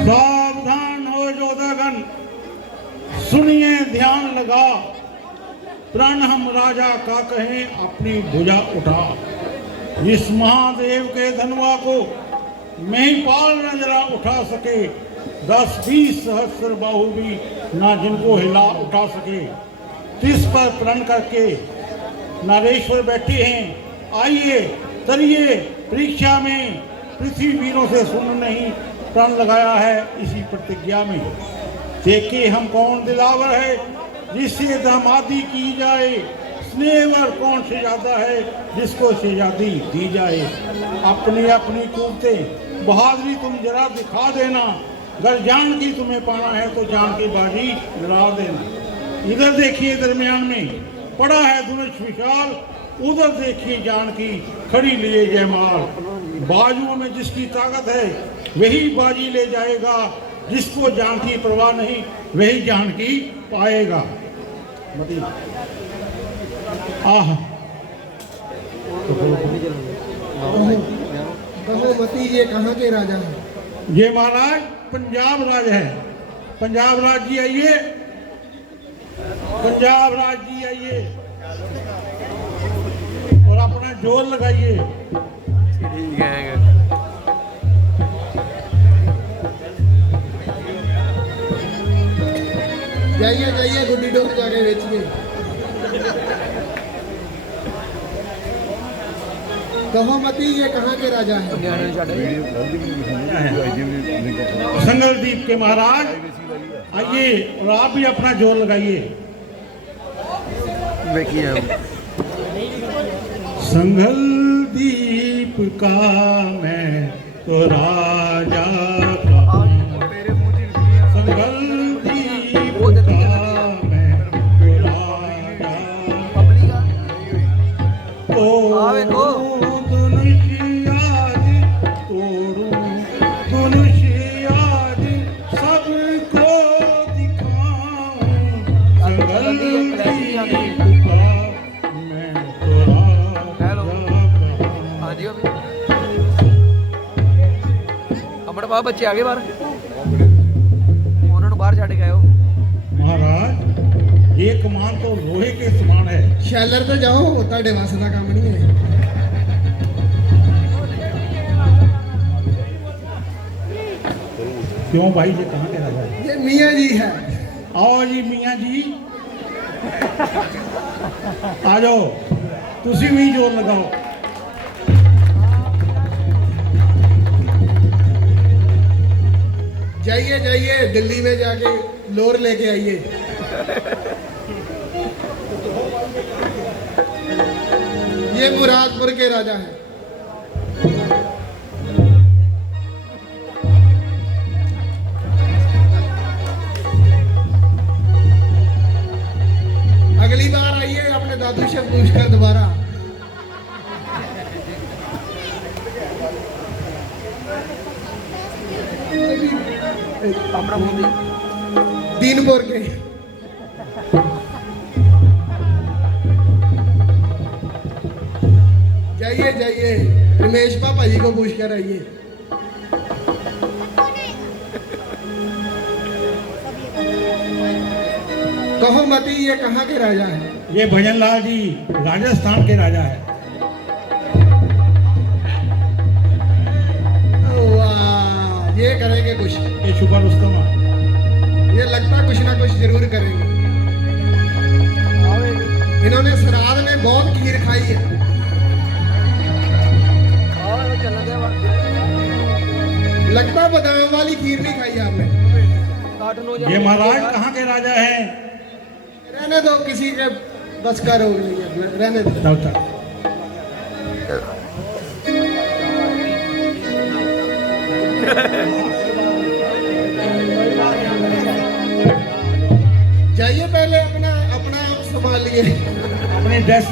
सावधान हो योद्धागण, सुनिए ध्यान लगा, प्रण हम राजा का कहें अपनी भुजा उठा। इस महादेव के धनवा को महिपाल न जरा उठा सके, 10-20 सहस्र बाहु भी ना जिनको हिला उठा सके। तिस पर प्रण करके नारेश्वर बैठे हैं, आइए तरिए परीक्षा में, पृथ्वी वीरों से सुन नहीं प्रण लगाया है इसी प्रतिज्ञा में। देखे हम कौन दिलावर है जिससे दामादी की जाए, स्नेहवर कौन शहजादा है जिसको शहजादी दी जाए। अपनी अपनी कुर्तें बहादुरी तुम जरा दिखा देना, अगर जान की तुम्हें पाना है तो जान की बाजी लड़ा देना। इधर देखिए दरमियान में पड़ा है धनुष विशाल, उधर देखिए जान की खड़ी लिए जयमाल। बाजुओं में जिसकी ताकत है वही बाजी ले जाएगा, जिसको जान की परवाह नहीं वही जान की पाएगा। आह कहो मती ये कहाँ के राजा हैं? ये महाराज पंजाब राज है। पंजाब राज जी आइए, पंजाब राज जी आइए और अपना जोर लगाइए। ठीक है। जाइए जाइए गुड्डी डोर जाके बेचिए। कहो मती ये कहाँ के राजा हैं? संगलदीप के महाराज आइए और आप भी अपना जोर लगाइए। संगलदीप का मैं तो राजा था, संगलदीप का मैं तो राजा, बाबा बच्चे आगे बाहर उन्होंने बाहर छड़ के आयो। महाराज ये कमान तो लोहे के समान है। शैलर तो जाओ, ताड़े वास का काम नहीं है। क्यों भाई ये कहाँ के राजा है? ये मियाँ जी है। आओ जी मियाँ जी आ जाओ, तुसी भी जोर लगाओ। जाइए जाइए दिल्ली में जाके लोर लेके आइए। ये मुरादपुर के राजा हैं। अगली बार आइए अपने दादू से पूछकर दोबारा। दीनपुर के जाइए जाइए रमेश पापा जी को पूछ कर आइए। कहो मती ये कहाँ के राजा है? ये भजनलाल जी राजस्थान के राजा है। वाह, ये करेंगे कुछ। ये शुक्र रुस्तमा, ये लगता कुछ ना कुछ जरूर करेंगे। इन्होंने श्राद्ध में बहुत खीर खाई है। लगता बादाम वाली खीर नहीं खाई आपने। ये महाराज कहाँ के राजा हैं? रहने दो, किसी के बस का रोग नहीं है, रहने दो। तब तक जाइए पहले अपना अपना आप संभालिए। अपने ड्रेस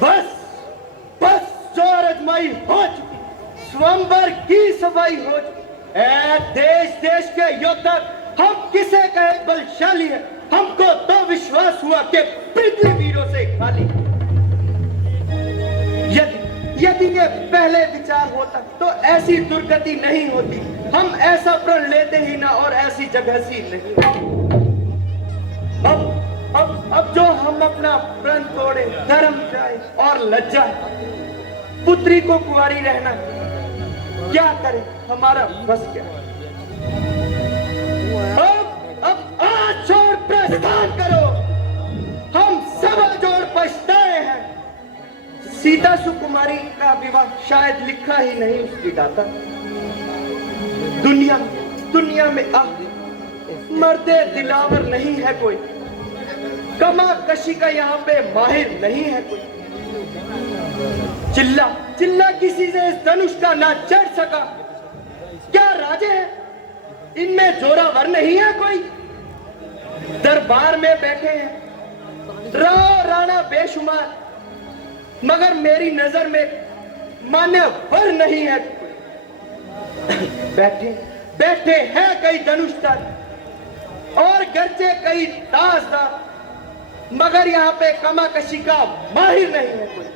बस बस जो रजमाई हो चुकी, स्वयंवर की सवाई कोई हो। ऐ देश देश के योद्धा, हम किसे कहे बलशाली है, हमको तो विश्वास हुआ कि पृथ्वी वीरों से खाली। यदि ये पहले विचार होता तो ऐसी दुर्गति नहीं होती। हम ऐसा प्रण लेते ही ना और ऐसी जगह सी नहीं होती। अब जो हम अपना प्रण तोड़े, धर्म जाए और लज्जा, पुत्री को कुंवारी रहना क्या करे, हमारा बस क्या। अब आज छोड़ प्रस्थान करो, हम सब जोड़ पछताए हैं। सीता सुकुमारी का विवाह शायद लिखा ही नहीं उसकी गाथा। दुनिया में मर्दे दिलावर नहीं है कोई, कमा कशी का यहाँ पे माहिर नहीं है कोई। चिल्ला किसी से इस धनुष का ना चढ़ सका। क्या राजे हैं, इनमें जोरावर नहीं है कोई। दरबार में बैठे हैं राणा बेशुमार, मगर मेरी नजर में मान्यवर नहीं है कोई। बैठे हैं कई धनुषधर और गर्जे कई ताजदार, मगर यहाँ पे कमाकशी का माहिर नहीं है कोई।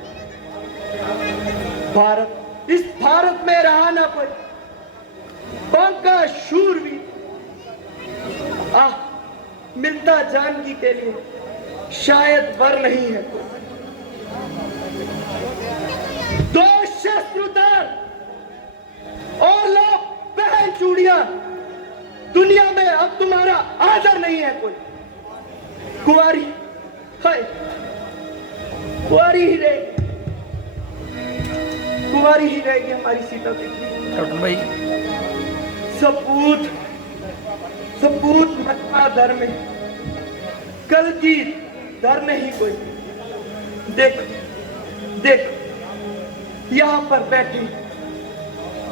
इस भारत में रहा ना कोई बांका शूरवीर, मिलता जानकी के लिए शायद वर नहीं है कोई। दो शस्त्रधर और लो पहन चूड़ियां, दुनिया में अब तुम्हारा आदर नहीं है कोई। कुंवारी है, कुंवारी ही रहेगी हमारी सीता कैप्टन भाई, सपूत मथुरा धर में कल की धर नहीं कोई। देख यहाँ पर बैठी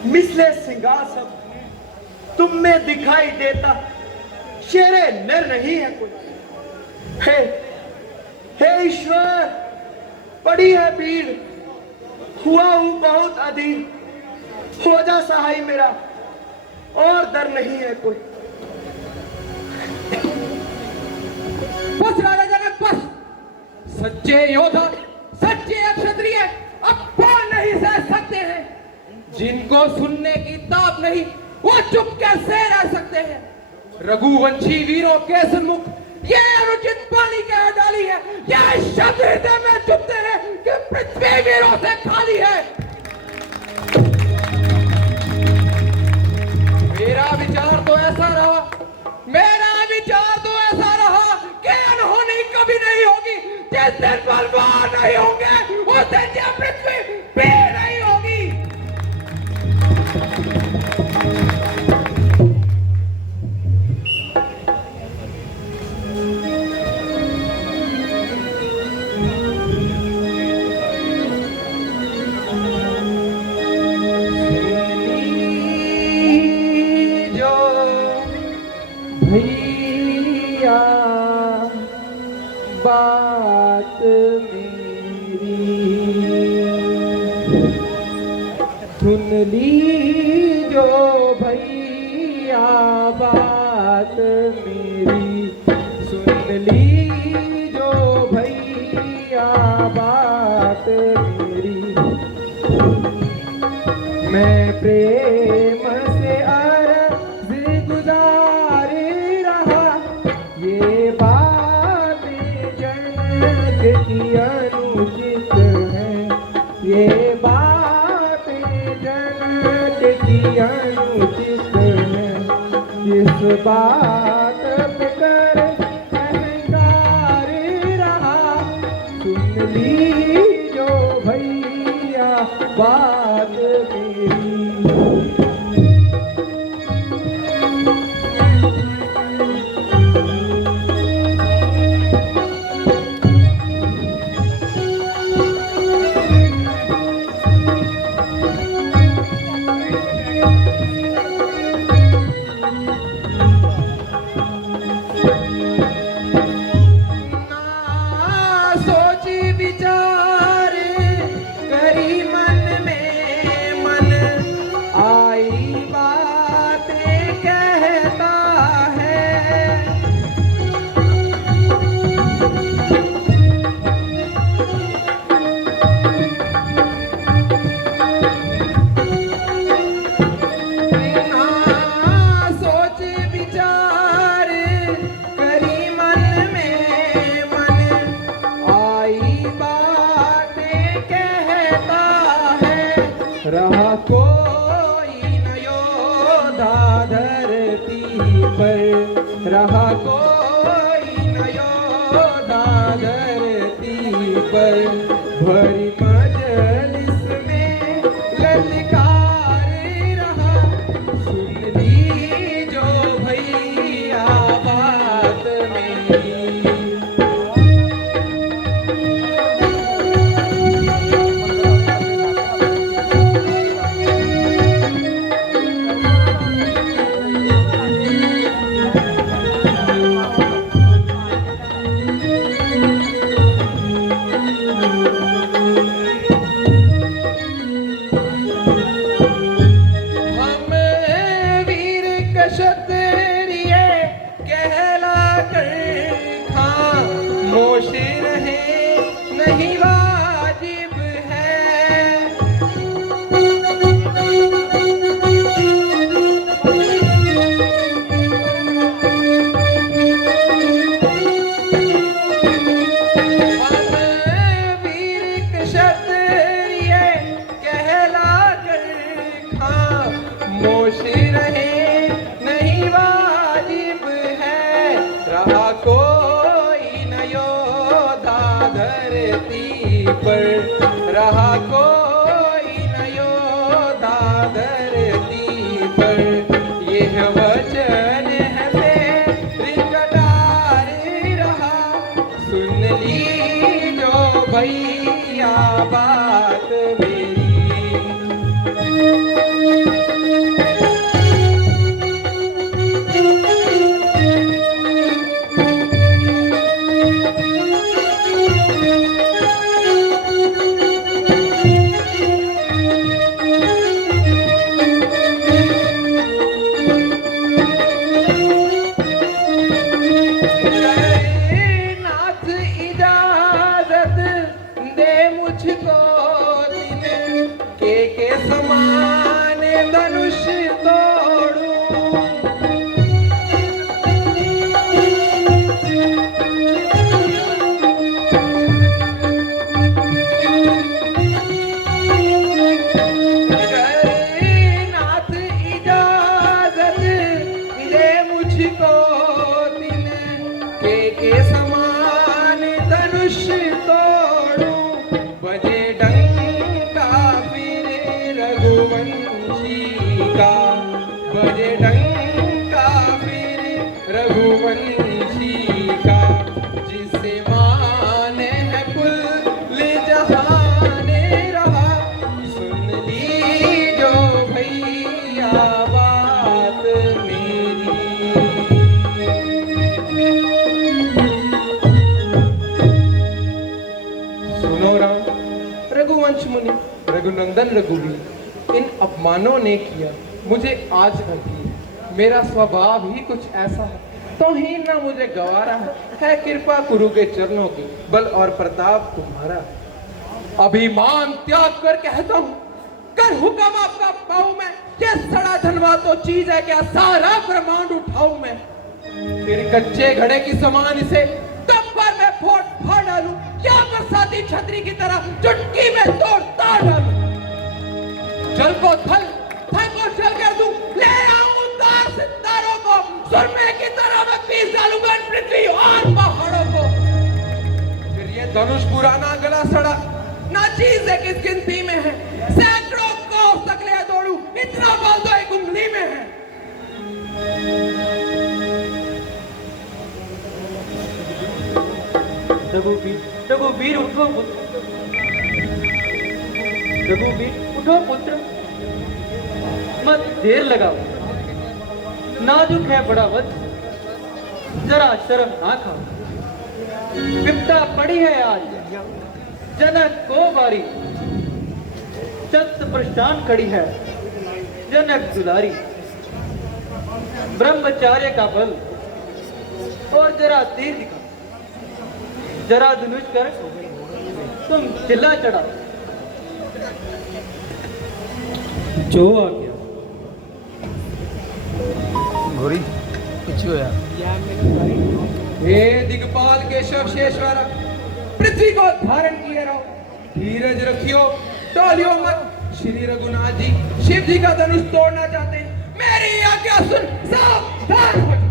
मिसले सिंगार सब तुम में दिखाई देता, शेरे नर नहीं है कोई। हे ईश्वर, पड़ी है भीड़, हुआ हूं बहुत अधीर, हो जा सहाय मेरा और डर नहीं है कोई। बस राजा जनक बस, सच्चे योद्धा सच्चे क्षत्रिय अब कौन नहीं सह सकते हैं। जिनको सुनने की ताप नहीं वो चुप कैसे रह सकते हैं। रघुवंशी वीरों के सन्मुख ये अनुचित पानी के डाली है, यह शब्द हृदय में चुपते हैं कि पृथ्वी वीरों से खाली है। मेरा विचार तो ऐसा रहा कि अनहोनी कभी नहीं होगी। जिस दिन बलवान नहीं होंगे उस दिन यह पृथ्वी भी नहीं होगी। भैया बात मेरी सुन लीजो, भैया बात मेरी सुन लीजो, भैया बात मेरी। मैं प्रेम से अर्ज़ गुजार रहा, ये बात जनक की अनुचित है, ये बात जनक की अनुचित है। इस बात पे कर अहंकार रहा, सुन लीजो भैया बात मेरी। सोच विचार करी मन में धरती पर रहा कोई न योद्धा धरती पर भरी मजलिस में ललकार रहा सुन ली जो भैया बात मेरी पर रहा कोई न योद्धा धरती पर यह वचन है मेरी कटार रहा सुन ली जो भैया बात मेरी रघुनंदन रघुवीर इन अपमानों ने किया मुझे आज भर किया मेरा स्वभाव ही कुछ ऐसा है तो ही ना मुझे गवारा है कृपा गुरु के चरणों की बल और प्रताप तुम्हारा अभिमान त्याग कर कहता हूँ कर हुक्म आपका पाऊं मैं ये सड़ा धनवा तो चीज है क्या सारा ब्रह्मांड उठाऊं मैं फिर कच्चे घड़े की समान इसे कब पर मैं फाड़ डालूं क्या बरसाती छतरी की तरह चुटकी में तोड़ता डालूं जल को थल को जल कर दूं ले आऊं तार सितारों को सुरमे की तरह मैं पीस डालूंगा पृथ्वी और पहाड़ों को फिर ये धनुष पुराना गला सड़ा ना चीज है किस गिनती में है सैकड़ों को सकले दौड़ू इतना बल तो एक उंगली में है रघुवीर उठो रघुवीर उठो पुत्र मत देर लगाओ नाजुक है बड़ा वध जरा शर्म ना खाओ विपदा पड़ी है आज जनक को बारी चंद प्रस्थान खड़ी है जनक दुलारी ब्रह्मचार्य का बल और जरा तीर दिखा जरा धनुष कर तुम चिल्ला चढ़ा जो आ गया घोरी कुछ हो यार हे दिगपाल केशव शेषवर पृथ्वी को धारण किए रहो धीरज रखियो टोलियो मत श्री रघुनाथ जी शिव जी का धनुष तोड़ना चाहते हैं मेरी आज्ञा सुन सावधान हो जा।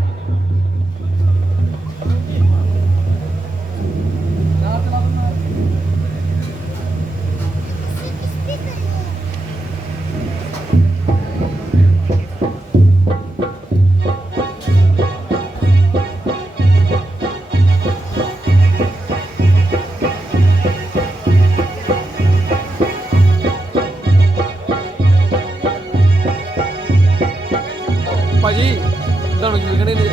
ਭਾਜੀ ਤੁਹਾਨੂੰ ਕੀ ਕਹਿੰਦੇ ਨੇ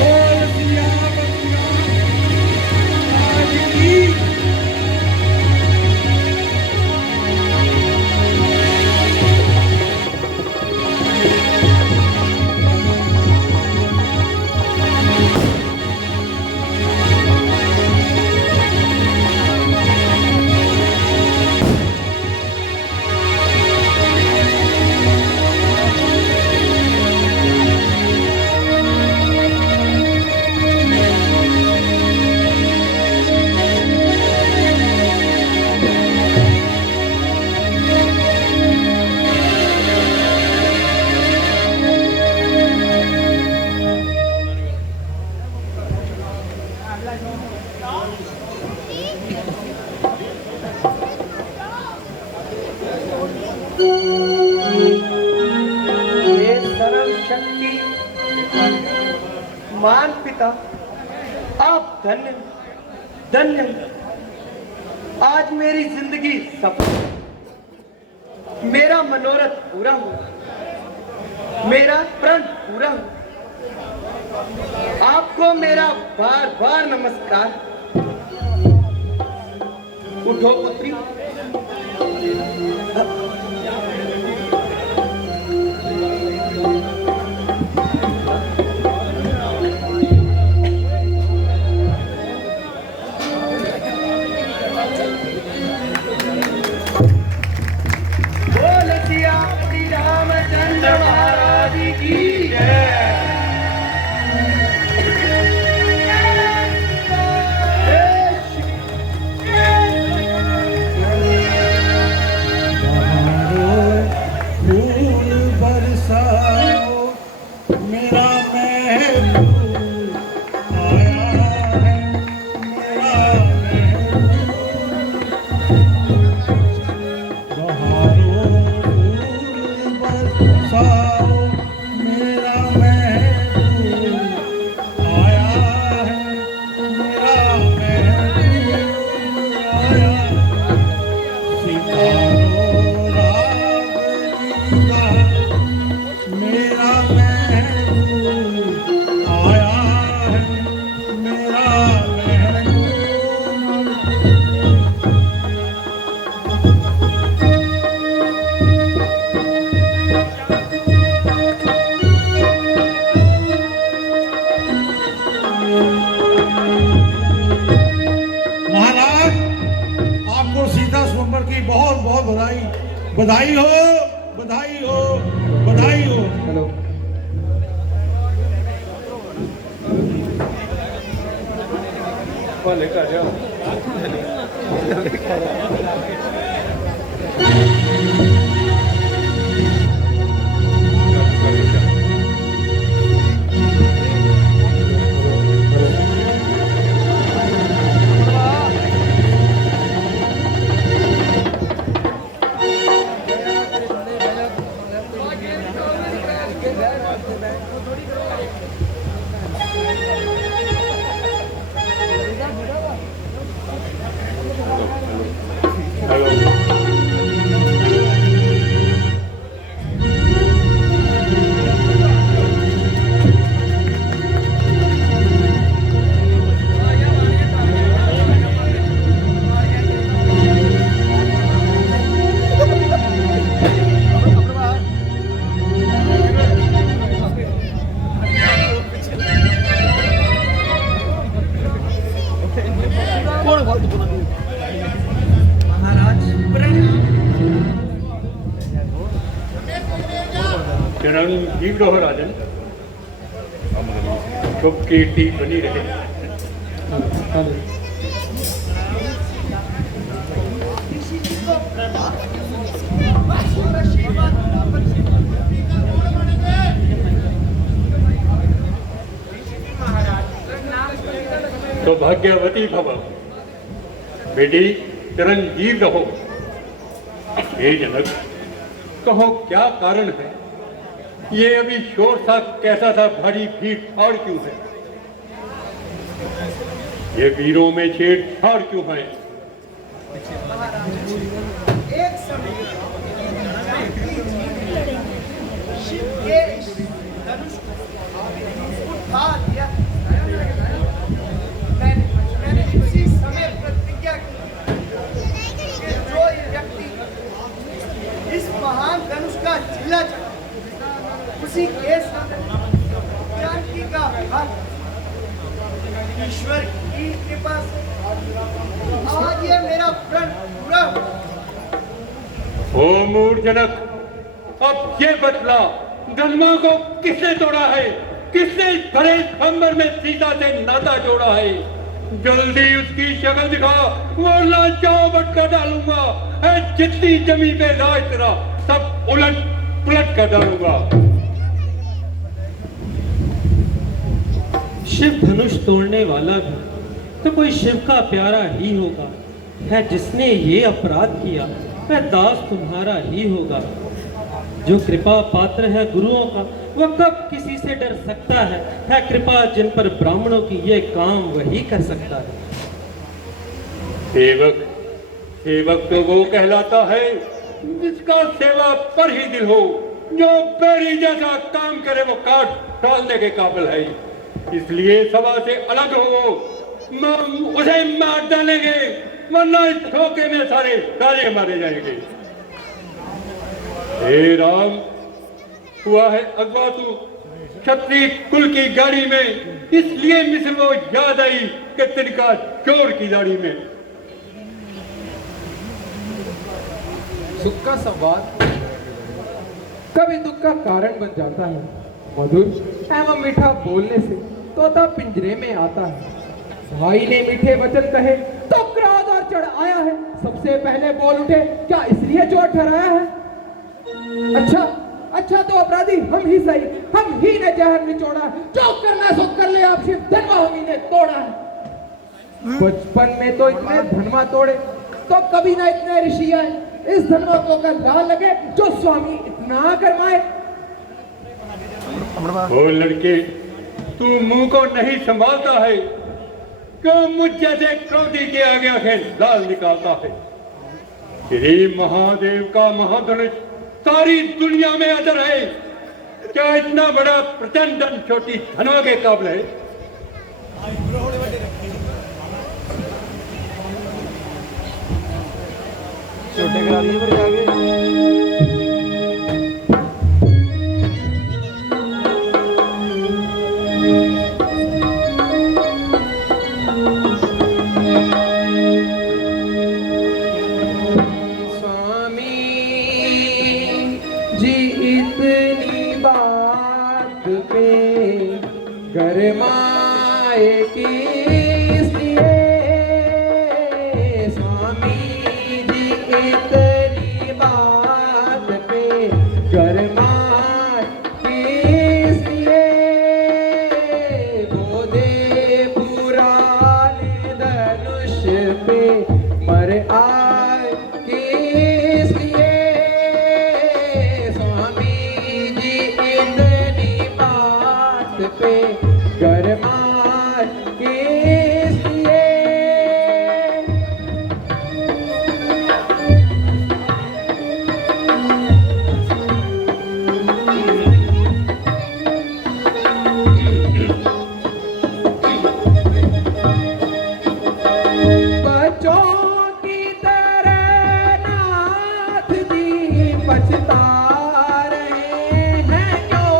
बोल दिया बंदिया राज की। हे सर्वशक्ति मान पिता, आप धन्य धन्य। आज मेरी जिंदगी सफल, मेरा मनोरथ पूरा हुआ, मेरा प्रण पूरा हुआ। आपको मेरा बार बार नमस्कार। उठो पुत्री। बोल सिया श्री रामचंद्र महाराज की जय। फूल बरसाओ मेरा महबूब आया है, मेरा बहारो फूल बरसाओ मेरा महबूब आया है, मेरा महबूब आया। सितारों रागनी का मेरा महबूब आया है, मेरा महबूब। महाराज, आपको सीता स्वयंवर की बहुत बहुत बधाई। बधाई हो, बधाई हो, बधाई हो। हेलो। हेलो चिरंजीव रहो राजन, शुभ कीर्ति बनी रहे। तो भाग्यवती भव, बेटी चिरंजीव रहो। हे जनक, कहो क्या कारण है? ये अभी शोर सा कैसा था, भारी भीड़ भाड़ क्यों है? ये वीरों में छेड़छाड़ क्यों है? एक समय शिव के धनुष को उठा दिया। मैंने उसी समय प्रतिज्ञा की कि जो व्यक्ति इस महान धनुष का झीला चढ़ा, उसी के साथ जानकी का विवाह ईश्वर की कृपा से आज ये मेरा प्रण पूरा ओ मूर्खजनक, अब ये बतला, धर्मा को किसने तोड़ा है? किसने इस भरे खंबर में सीता से नाता जोड़ा है? जल्दी उसकी शक्ल दिखा, वरना जाओ बटका डालूंगा। जितनी जमी पे राज तेरा सब उलट पुलट कर डालूंगा। शिव धनुष तोड़ने वाला भी तो कोई शिव का प्यारा ही होगा। है जिसने ये अपराध किया, वह दास तुम्हारा ही होगा। जो कृपा पात्र है गुरुओं का, वह कब किसी से डर सकता है? है कृपा जिन पर ब्राह्मणों की ये काम वही कर सकता है। सेवक, सेवक तो वो कहलाता है जिसका सेवा पर ही दिल हो। जो बैरी जैसा काम करे वो काट डालने के काबिल है। इसलिए सभा से अलग हो, उसे मार डालेंगे, वरना इस ठोके में सारे राजे मारे जाएंगे। हे राम, हुआ है अगवा तू क्षत्रिय कुल की गाड़ी में, इसलिए मिसल वो याद आई कि तिनका चोर की दाढ़ी में। सुख का संवाद कभी दुख का कारण बन जाता है। मधुर एवं मीठा बोलने से तोता पिंजरे में आता है। भाई ने मीठे वचन कहे तो क्रोध और चढ़ आया है। सबसे पहले बोल उठे, क्या इसलिए चोर ठहराया है? अच्छा तो अपराधी हम ही सही, हम ही ने जहर निचोड़ा है। जो करना सो कर ले, आप शिव धनवा हम ही ने तोड़ा है। बचपन में तो इतने धनवा तोड़े तो कभी ना इतने ऋषि आए। इस धनवा को अगर लाल लगे जो स्वामी इतना करवाए। ओ लड़के, तू मुंह को नहीं संभालता है, क्यों मुझ जैसे क्रोधी के आगे आंखें लाल निकालता है? श्री महादेव का महाधनुष सारी दुनिया में अदर है। क्या इतना बड़ा प्रचंड छोटी धनवा के काबिल है? छोटे करा दिए पर जाके। गरमाए किसलिए स्वामी जी इतनी बात पे गरमाए किसलिए? बोधे पुराने धनुष पे मर आए किसलिए? स्वामी जी इतनी बात पे गरमाए किसलिए? बच्चों की तरह नाथ जी पछता रहे हैं क्यों?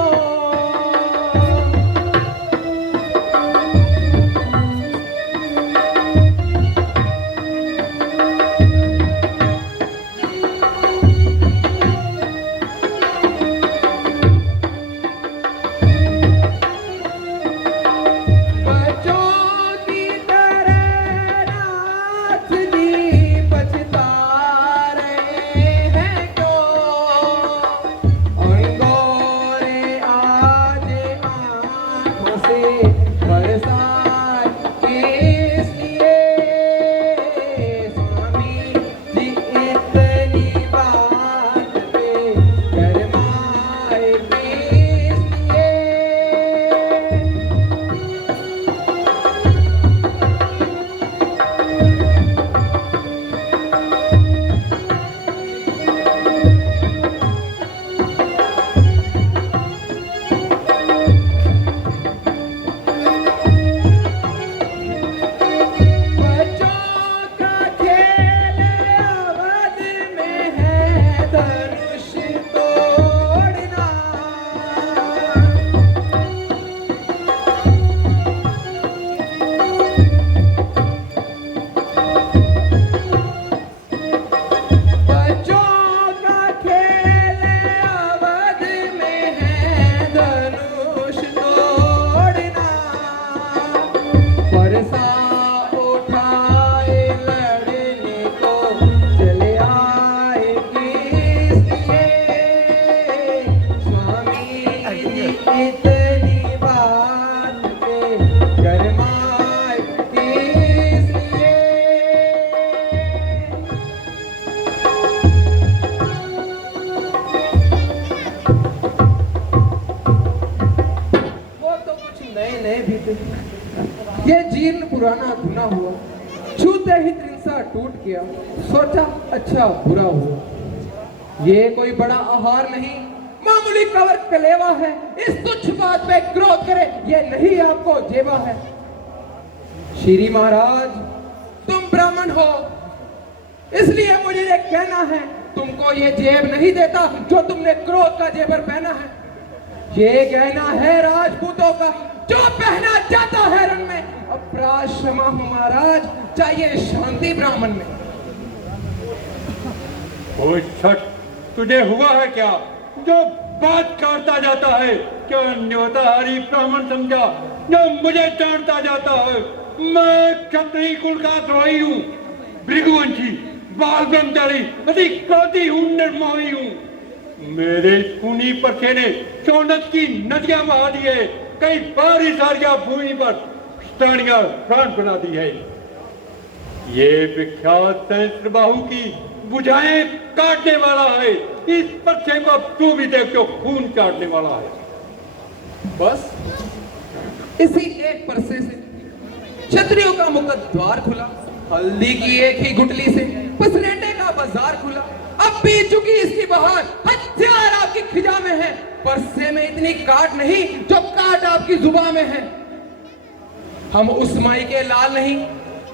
थे। ये जीर्ण पुराना धुना हुआ, छूते ही त्रिंसा टूट गया। सोचा अच्छा बुरा हुआ। ये कोई बड़ा आहार नहीं, मामूली कवर कलेवा है। इस तुच्छ बात पे क्रोध करे, ये नहीं आपको जेवा है। श्री महाराज, तुम ब्राह्मण हो, इसलिए मुझे ये कहना है, तुमको ये जेब नहीं देता जो तुमने क्रोध का जेवर पहना है। ये गहना है राजपूतों का, जो पहना जाता है रण में। अपराध क्षमा हो महाराज, चाहिए शांति ब्राह्मण में। ओ छठ, तुझे हुआ है क्या जो बात काटता जाता है? क्या न्योताहारी ब्राह्मण समझा जो मुझे डांटता जाता है? मैं क्षत्रिय कुल का द्रोही हूँ, भृगुवंशी, बाल ब्रह्मचारी, अति क्रोधी हूँ, निर्मोही हूँ। मेरे खूनी परखे ने चौनक की नदियां बहा दी है, कई बारी सारिया भूमि पर स्टानियां प्राण बना दी है। ये विख्यात सहस्त्रबाहु की बुझाएं काटने वाला है। इस परखे को तू भी देख जो खून काटने वाला है। बस इसी एक परसे से क्षत्रियों का मुकद्दर द्वार खुला। हल्दी की एक ही गुटली से पसरेटे का बाजार खुला। अब बीत चुकी इसकी बहार, हथियार आपकी खिजा में है। परसे में इतनी काट नहीं जो काट आपकी जुबान में है। हम उस माई के लाल नहीं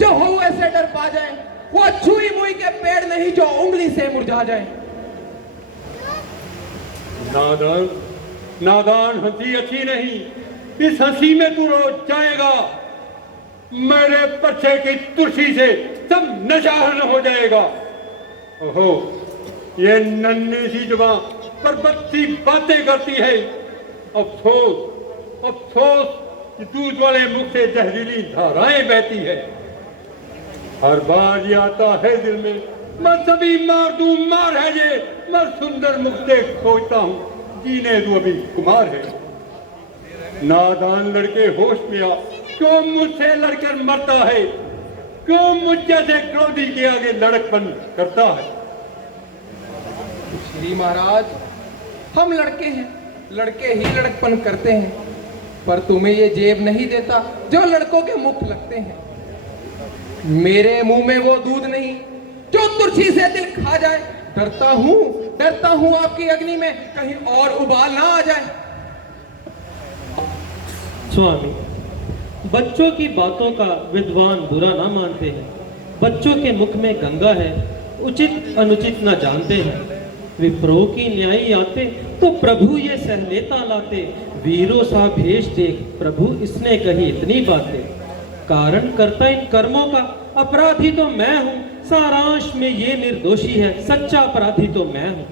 जो हुए से डर पा जाए, वो छुई मुई के पेड़ नहीं जो उंगली से मुरझा जाए। नादान, नादान हंसी अच्छी नहीं, इस हंसी में तू रोज जाएगा। मेरे पच्छे की तुलसी से सब नशाहन हो जाएगा। ओहो, ये नन्ही सी जुबान पर बत्ती बातें करती है। अफसोस, अफसोस कि दूध वाले मुख से जहरीली धाराएं बहती है। हर बार ये आता है दिल में, मैं सभी मार दूं, मार है ये। मैं सुंदर मुख देख सोचता हूँ, जीने दो अभी कुमार है। नादान लड़के होश में आ, क्यों मुझसे लड़कर मरता है? क्यों मुझ जैसे क्रोधी के आगे लड़कपन करता है? श्री महाराज, हम लड़के हैं, लड़के ही लड़कपन करते हैं। पर तुम्हें ये जेब नहीं देता जो लड़कों के मुख लगते हैं। मेरे मुंह में वो दूध नहीं जो तुलसी से दिल खा जाए। डरता हूं आपकी अग्नि में कहीं और उबाल ना आ जाए। स्वामी, बच्चों की बातों का विद्वान बुरा ना मानते हैं। बच्चों के मुख में गंगा है, उचित अनुचित न जानते हैं। विप्रो की न्यायी आते तो प्रभु ये सहलेता लाते। वीरों सा भेष देख प्रभु इसने कही इतनी बातें। कारण करता इन कर्मों का अपराधी तो मैं हूँ। सारांश में ये निर्दोषी है, सच्चा अपराधी तो मैं हूँ।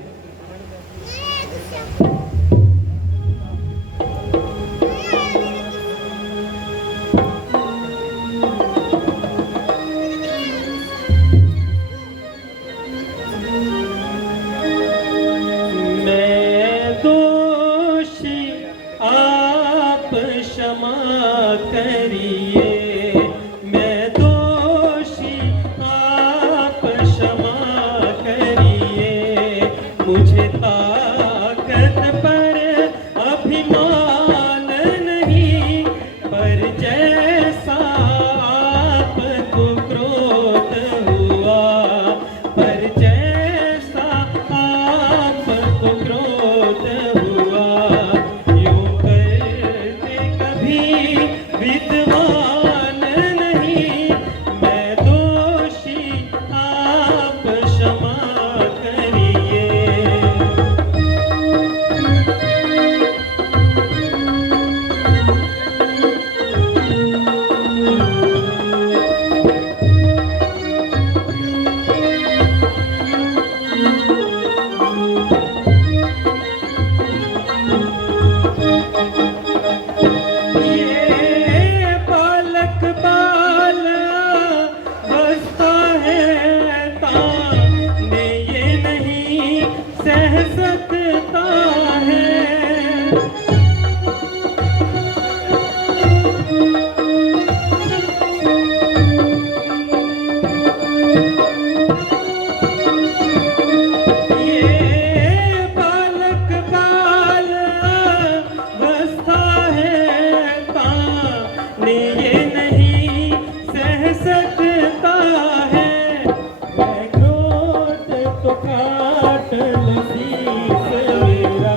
काट लो शीश मेरा,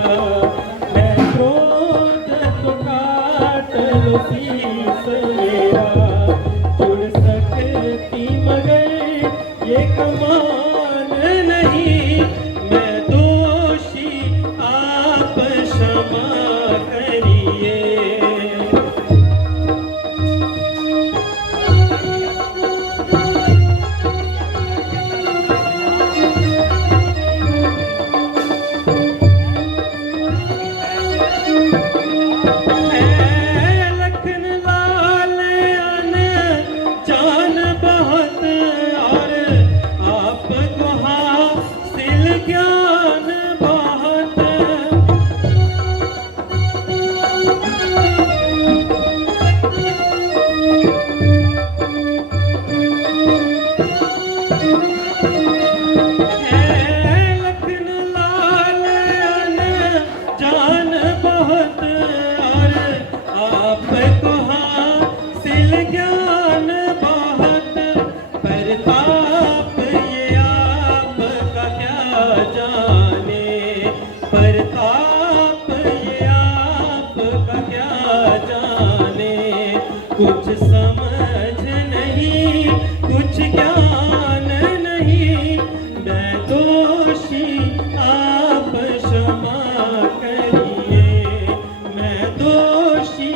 है क्रोध तो काट लो शीश मेरा, जुड़ सकती मगर ये कमान नहीं, मैं दोषी आप क्षमा करिए। लखन लाल जान बहुत और आपको हासिल ज्ञान बहुत, लखन लाल जान बहुत और आपको हासिल ज्ञान बहुत, प्रताप ये आपका क्या जाने, प्रताप ये आपका क्या जाने, कुछ समझ नहीं कुछ ज्ञान नहीं, मैं दोषी आप क्षमा करिए, मैं दोषी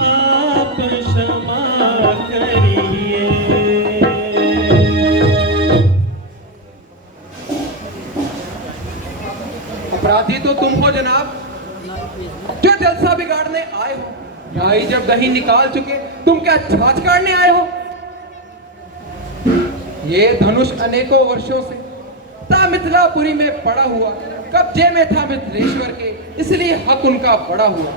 आप क्षमा करिए। अपराधी तो तुम हो जनाब, जो जलसा बिगाड़ने आए हो। भाई जब दही निकाल चुके, तुम क्या छाछ काटने आए हो? ये धनुष अनेकों वर्षों से था मिथिलापुरी में पड़ा हुआ, कब्जे में था मिथिलेश्वर के, इसलिए हक उनका बड़ा हुआ।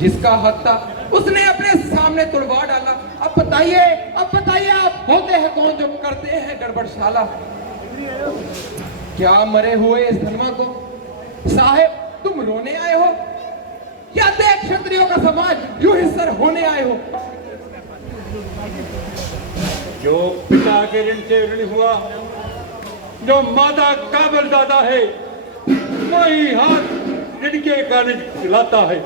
जिसका हक था उसने अपने सामने तुड़वा डाला। अब बताइए आप होते हैं कौन जो करते हैं गड़बड़शाला? क्या मरे हुए इस धनवा को साहेब तुम रोने आए हो, या देख क्षत्रियों का समाज यूं ही सर होने आए हो? जो पिता के ऋण से ऋण हुआ, जो माता काबल दादा है, वही हाथ ऋण के कारण खिलाता है।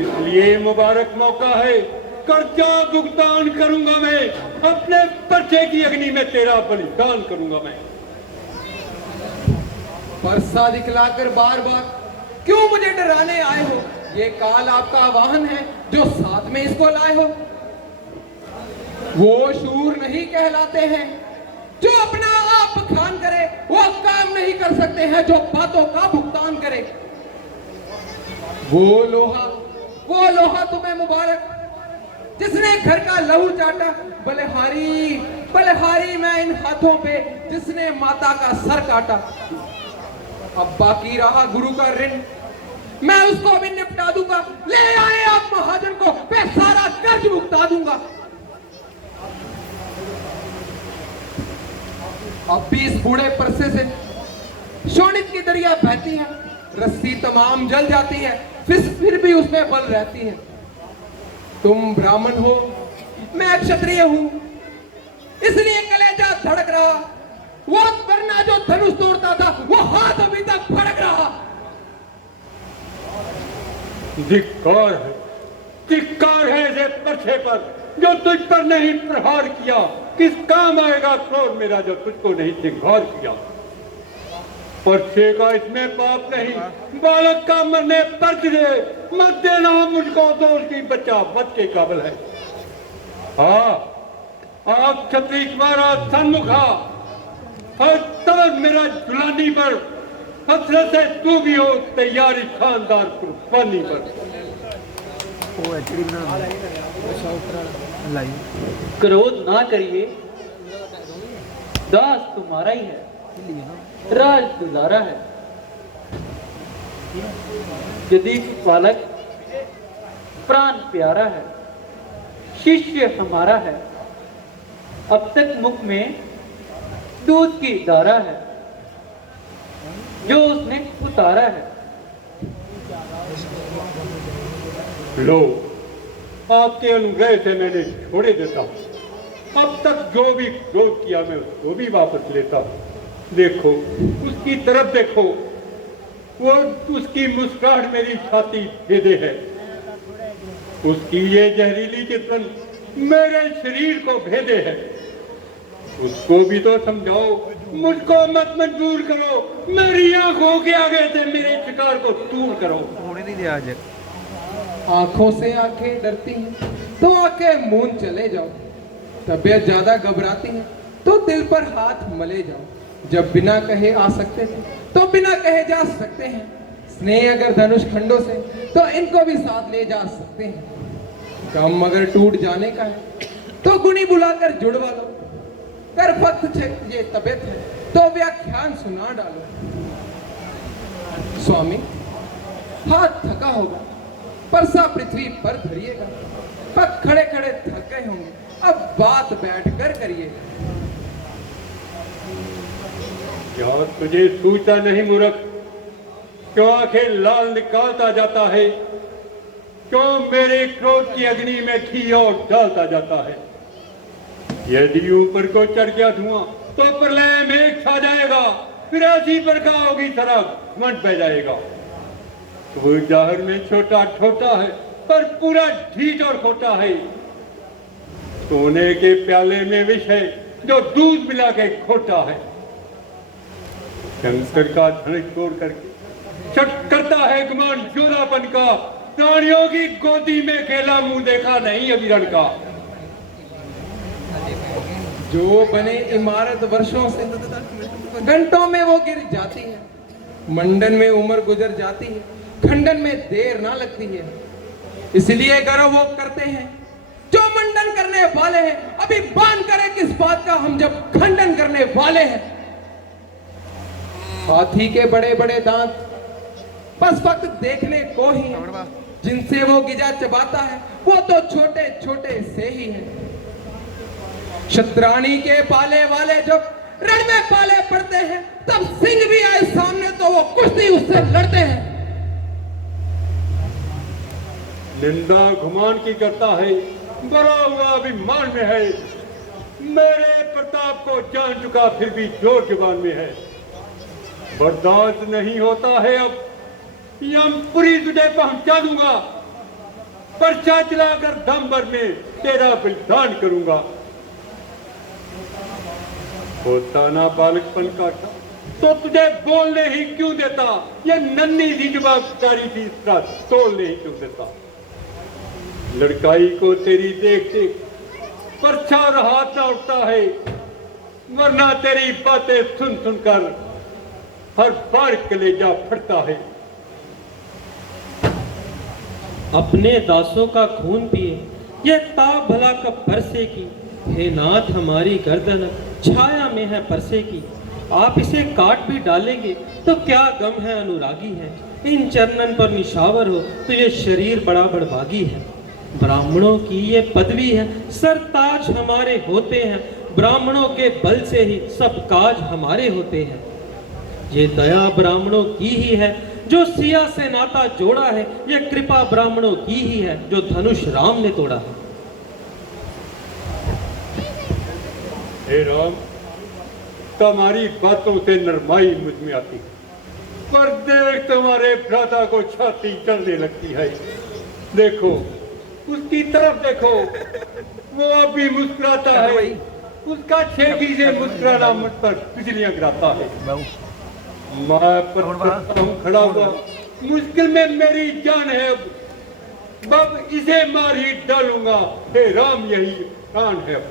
इसलिए मुबारक मौका है, कर्जा भुगतान करूंगा मैं, अपने पर्चे की अग्नि में तेरा बलिदान करूंगा मैं। परसा दिखलाकर बार बार क्यों मुझे डराने आए हो? ये काल आपका वाहन है जो साथ में इसको लाए हो। वो शूर नहीं कहलाते हैं जो अपना आप बखान करे, वो काम नहीं कर सकते हैं जो बातों का भुगतान करे। वो लोहा तुम्हें मुबारक जिसने घर का लहू चाटा, बलिहारी मैं इन हाथों पे जिसने माता का सर काटा। अब बाकी रहा गुरु का ऋण, मैं उसको भी निपटा दूंगा। ले आए आप महाजन को, मैं सारा कर्ज भुगता दूंगा। अब भी इस बूढ़े परसे से शोणित की दरिया बहती है, रस्सी तमाम जल जाती है, फिर भी उसमें बल रहती है। तुम ब्राह्मण हो, मैं क्षत्रिय हूं, इसलिए कलेजा धड़क रहा। वो वरना जो धनुष तोड़ता था, वो हाथ अभी तक फड़क रहा। धिक्कार है इसे पर्चे पर जो तुझ पर नहीं प्रहार किया। किस काम आएगा क्रोध मेरा जो तुझको नहीं सिंगार किया। पर्चे का इसमें पाप नहीं, बालक का मरने पर दे, मत देना मुझको दोष की बच्चा बच के काबिल है। हाँ, आप क्षत्रिय तुम्हारा सन्मुखा और तब मेरा जुलानी पर हसरत से तू भी हो तैयारी खानदार कुर्बानी पर। क्रोध ना करिए, दास तुम्हारा ही है, राज दुलारा है। यदि बालक प्राण प्यारा है, शिष्य हमारा है, अब तक मुख में दूध की धारा है जो उसने उतारा है। लो, आपके अनुग्रह से मैंने छोड़े देता हूं। अब तक जो भी क्रोध किया मैं उसको भी वापस लेता हूं। देखो, उसकी तरफ देखो, वो उसकी मुस्कुराहट मेरी छाती भेदे है, उसकी ये जहरीली चितवन मेरे शरीर को भेदे है। उसको भी तो समझाओ, मुझको मत मजबूर करो, मेरी आंखों के आगे से मेरे शिकार को दूर करो। आंखों से आंखें डरती हैं तो आंखें मूंद चले जाओ, तबीयत ज्यादा घबराती है तो दिल पर हाथ मले जाओ। जब बिना कहे आ सकते थे तो बिना कहे जा सकते हैं, स्नेह अगर धनुष खंडों से तो इनको भी साथ ले जा सकते हैं। गम अगर टूट जाने का है तो गुणी बुलाकर जुड़वा लो, कर वक्त ये तबीयत है तो व्याख्यान सुना डालो। स्वामी, हाथ थका होगा पर सा पृथ्वी पर धरिएगा, पग खड़े खड़े थक गए होंगे, अब बात बैठ कर करिएगा। क्या तुझे सूझता नहीं मूर्ख? क्यों आंखें लाल निकालता जाता है? क्यों मेरे क्रोध की अग्नि में घी और डालता जाता है? यदि ऊपर को चढ़ गया धुआं तो प्रलय में छा जाएगा, फिर ऐसी बरखा होगी, सड़क मंड बह जाएगा। वो जाहिर में छोटा छोटा है पर पूरा ढीठ और खोटा है। सोने के प्याले में विष है जो दूध मिला के खोटा है। शंकर का धनुष तोड़ करके छट करता है गुमान जोरापन का, प्राणियों की गोदी में खेला मुंह देखा नहीं अभी रण का। जो बने इमारत वर्षों से घंटों में वो गिर जाती है, मंडन में उम्र गुजर जाती है, खंडन में देर ना लगती है। इसलिए गर्व वो करते हैं जो मंडन करने वाले हैं, अभी बान करे किस बात का हम जब खंडन करने वाले हैं। हाथी के बड़े बड़े दांत बस वक्त देखने को ही है, जिनसे वो गिजा चबाता है वो तो छोटे छोटे से ही है। शतरानी के पाले वाले जब रण में पाले पड़ते हैं, तब सिंह भी आए सामने तो वो कुश्ती उससे लड़ते हैं। निंदा घुमान की करता है, बड़ा हुआ अभिमान में है। मेरे प्रताप को जान चुका फिर भी जोर जुबान में है। बर्दाश्त नहीं होता है अब, यमपुरी तुझे पहुंचा दूंगा, पर्चा चलाकर दम भर में तेरा बलिदान करूंगा। होता ना बालकपन का तो तुझे बोलने ही क्यों देता, ये नन्ही सी जवाबदारी थी तोड़ने ही क्यों देता। लड़काई को तेरी देख देख पर्चा और हाथ ना उठता है, वरना तेरी बातें सुन सुनकर हर बार कलेजा फटता है। अपने दासों का खून पिए ये ताप भला कब बरसेगी। हे नाथ हमारी गर्दन छाया में है परसे की, आप इसे काट भी डालेंगे तो क्या गम है अनुरागी है। इन चरणन पर निशावर हो तो ये शरीर बड़ा बड़भागी है। ब्राह्मणों की ये पदवी है, सरताज हमारे होते हैं, ब्राह्मणों के बल से ही सब काज हमारे होते हैं। ये दया ब्राह्मणों की ही है जो सिया से नाता जोड़ा है, ये कृपा ब्राह्मणों की ही है जो धनुष राम ने तोड़ा है। हे राम, तुम्हारी बातों से नरमाई मुझ में आती है, पर देख तुम्हारे भ्राता को छाती चढ़ने लगती है। देखो उसकी तरफ देखो, वो अभी मुस्कुराता है, उसका छेगी से मुस्कुराना मुझ पर बिजलियां गिराता है। मैं पर खड़ा हुआ, मुश्किल में मेरी जान है अब इसे मार ही डालूंगा। हे राम यही प्राण है अब।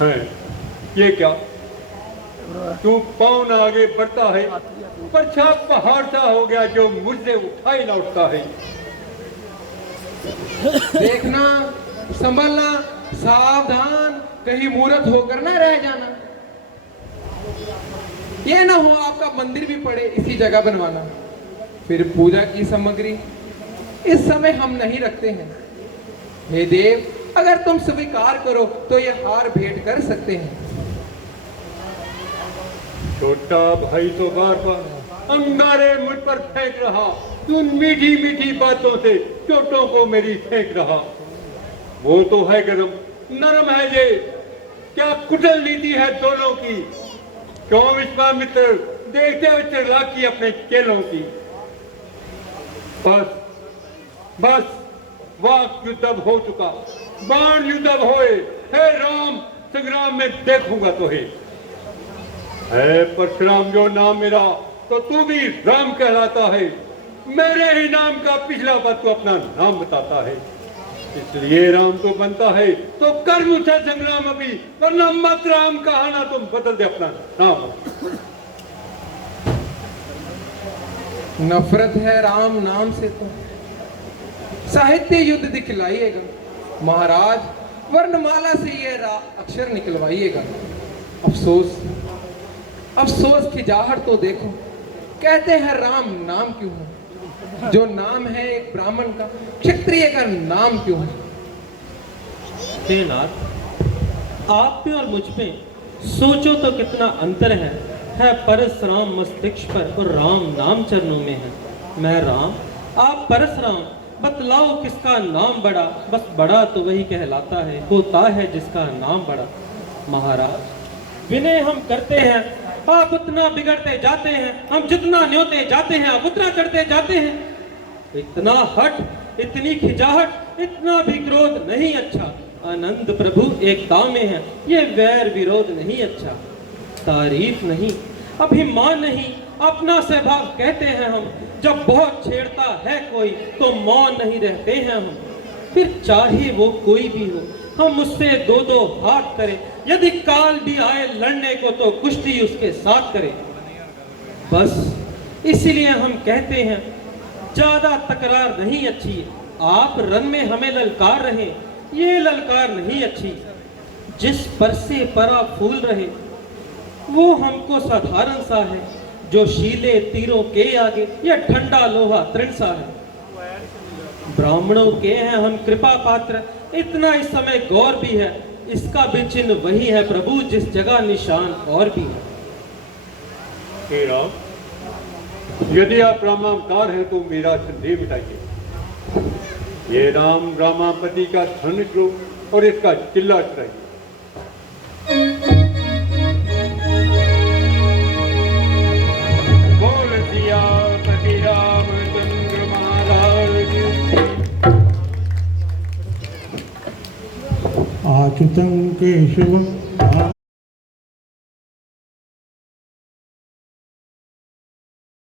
है ये क्या, तू पाँव न आगे बढ़ता है, पर्चा पहाड़ सा हो गया जो मुझसे उठा ही ना उठता है। देखना, संभलना, सावधान, कहीं मूर्त होकर ना रह जाना। ये ना हो आपका मंदिर भी पड़े इसी जगह बनवाना। फिर पूजा की सामग्री इस समय हम नहीं रखते हैं। हे देव, अगर तुम स्वीकार करो तो ये हार भेंट कर सकते हैं। छोटा भाई तो बार बार अंगारे मुझ पर फेंक रहा, तू मीठी मीठी बातों से चोटों को मेरी फेंक रहा। वो तो है गरम, नरम है ये, क्या कुटिल नीति है दोनों की। क्यों विश्वामित्र देखते हुए चालाकी अपने चेलों की। बस बस वाक युद्ध अब हो चुका, बाण युद्ध अब होए। हे राम, संग्राम में देखूंगा तुहे। है परशुराम जो नाम मेरा, तो तू भी राम कहलाता है। मेरे ही नाम का पिछला बात तू अपना नाम बताता है। इसलिए राम तो बनता है तो कर मुझसे संग्राम अभी, वरना मत राम कहाना तुम बदल दे अपना नाम। नफरत है राम नाम से तो साहित्य युद्ध दिखलाइएगा। महाराज वर्णमाला से ये अक्षर निकलवाइएगा। अफसोस अफसोस खिजाहट तो देखो, कहते हैं राम नाम क्यों है। जो नाम है एक ब्राह्मण का, क्षत्रिय का नाम क्यों है। हे नाथ, आप पे और मुझ पे सोचो तो कितना अंतर है परशुराम मस्तिष्क पर और राम नाम चरणों में है। मैं राम, आप परशुराम, बतलाओ किसका नाम बड़ा। बस बड़ा तो वही कहलाता है, होता है जिसका नाम बड़ा। महाराज विनय हम करते हैं, आप उतना बिगड़ते जाते हैं। हम जितना न्योते जाते हैं आप उतना चढ़ते जाते हैं। इतना हट, इतनी खिजाहट, इतना भी क्रोध नहीं अच्छा। आनंद प्रभु एकता में है, ये वैर विरोध नहीं अच्छा। तारीफ नहीं, अभिमान नहीं, अपना स्वभाव कहते हैं हम। जब बहुत छेड़ता है कोई तो मौन नहीं रहते हैं हम। फिर चाहे वो कोई भी हो, हम उससे दो दो हाथ करें। यदि काल भी आए लड़ने को तो कुश्ती उसके साथ करें। बस इसीलिए हम कहते हैं ज्यादा तकरार नहीं अच्छी। आप रन में हमें ललकार रहे, ये ललकार नहीं अच्छी। जिस पर से परा फूल रहे वो हमको साधारण सा है। जो शीले तीरों के आगे या ठंडा लोहा तृण सा है। ब्राह्मणों के हैं हम कृपा पात्र, इतना इस समय गौर भी है। इसका भी चिन्ह वही है प्रभु जिस जगह निशान और भी है। हे राम, यदि आप रामावतार हैं तो मेरा संदेह मिटाइए। ये राम रामापति का धनुष लो और इसका चिल्ला चढ़ाइए। बोल सियापति रामचंद्र महाराज। आच्युतं केशवम्